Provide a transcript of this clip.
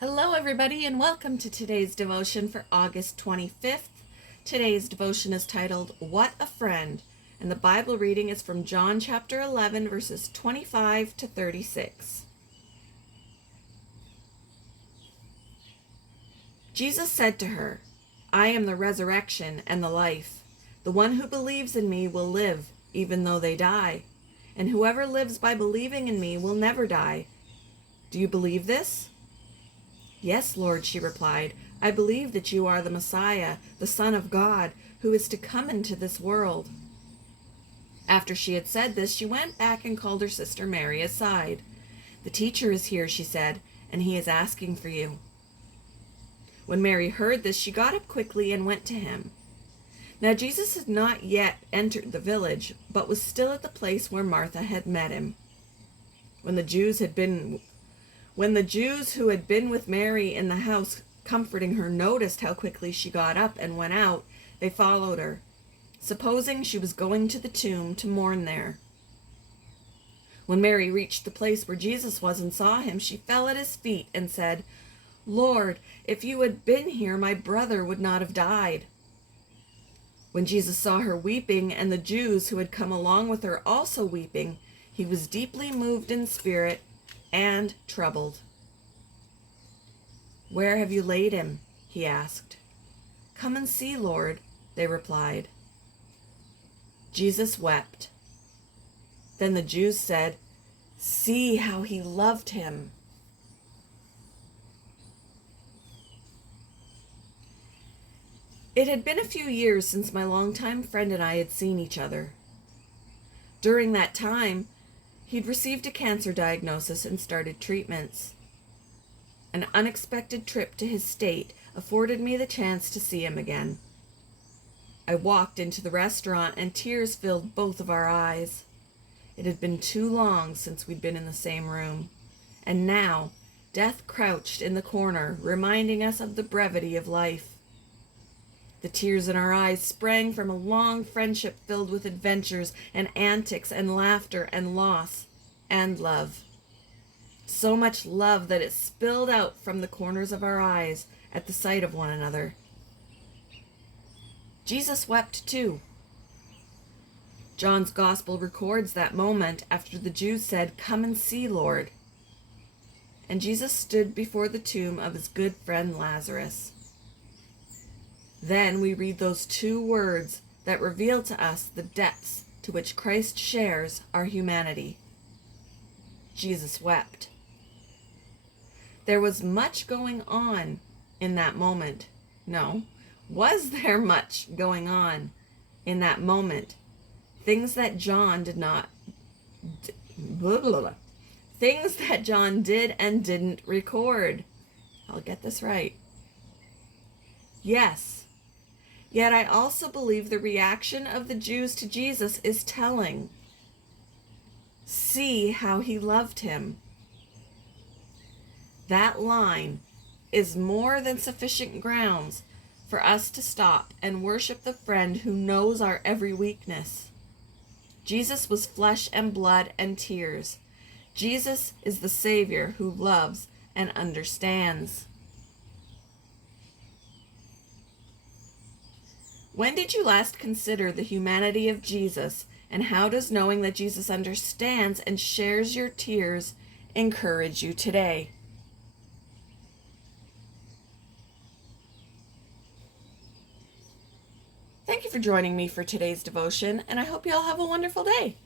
Hello, everybody, and welcome to today's devotion for August 25th. Today's devotion is titled, What a Friend, and the Bible reading is from John chapter 11, verses 25 to 36. Jesus said to her, I am the resurrection and the life. The one who believes in me will live, even though they die. And whoever lives by believing in me will never die. Do you believe this? Yes, Lord, she replied. I believe that you are the Messiah, the Son of God, who is to come into this world. After she had said this, she went back and called her sister Mary aside. The teacher is here, she said, and he is asking for you. When Mary heard this, she got up quickly and went to him. Now Jesus had not yet entered the village, but was still at the place where Martha had met him. When the Jews who had been with Mary in the house comforting her noticed how quickly she got up and went out, they followed her, supposing she was going to the tomb to mourn there. When Mary reached the place where Jesus was and saw him, she fell at his feet and said, Lord, if you had been here, my brother would not have died. When Jesus saw her weeping, and the Jews who had come along with her also weeping, he was deeply moved in spirit and troubled. Where have you laid him? He asked. Come and see, Lord, they replied. Jesus wept. Then the Jews said, See how he loved him. It had been a few years since my longtime friend and I had seen each other. During that time, he'd received a cancer diagnosis and started treatments. An unexpected trip to his state afforded me the chance to see him again. I walked into the restaurant and tears filled both of our eyes. It had been too long since we'd been in the same room, and now death crouched in the corner, reminding us of the brevity of life. The tears in our eyes sprang from a long friendship filled with adventures and antics and laughter and loss and love. So much love that it spilled out from the corners of our eyes at the sight of one another. Jesus wept too. John's Gospel records that moment after the Jews said, Come and see, Lord. And Jesus stood before the tomb of his good friend Lazarus. Then we read those two words that reveal to us the depths to which Christ shares our humanity. Jesus wept. There was much going on in that moment. No, was there much going on in that moment? Things that John did not, things that John did and didn't record. I'll get this right. Yes. Yet I also believe the reaction of the Jews to Jesus is telling. See how he loved him. That line is more than sufficient grounds for us to stop and worship the friend who knows our every weakness. Jesus was flesh and blood and tears. Jesus is the Savior who loves and understands. When did you last consider the humanity of Jesus, and how does knowing that Jesus understands and shares your tears encourage you today? Thank you for joining me for today's devotion, and I hope you all have a wonderful day.